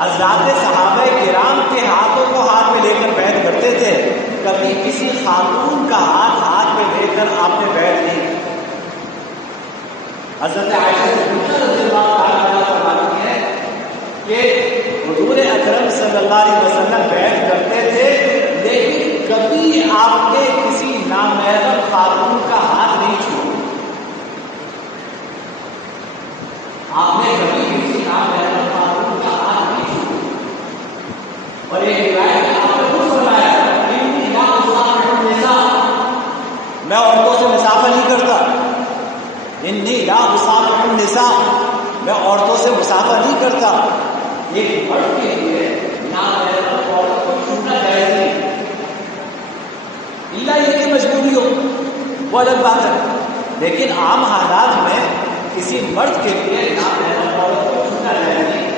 حضرات صحابہ کرام کے ہاتھوں کو ہاتھ میں لے کر بیعت کرتے تھے، کبھی کسی خاتون کا ہاتھ میں لے کر آپ نے بیعت نہیں کی۔ حضرت عائشہ رضی اللہ تعالیٰ عنہا فرماتی ہے کہ حضور اکرم صلی اللہ علیہ وسلم بیعت کرتے تھے، لیکن کبھی آپ نے کسی نامحرم خاتون کا ہاتھ نہیں چھوڑا۔ آپ نے کبھی کسی نامحرم خاتون کا ہاتھ نہیں چھوڑا۔ اور ایک روایت میں آپ نے خود فرمایا، انی لا اصافح النساء، میں عورتوں سے مصافحہ نہیں کرتا۔ انی لا اصافح النساء، میں عورتوں سے مصافحہ نہیں کرتا۔ ایک مرد کے لیے نامحرم عورت کو چھونا جائز نہیں، الا یہ کہ مجبوری ہو، وہ الگ بات ہے، لیکن عام حالات میں کسی مرد کے لیے نامحرم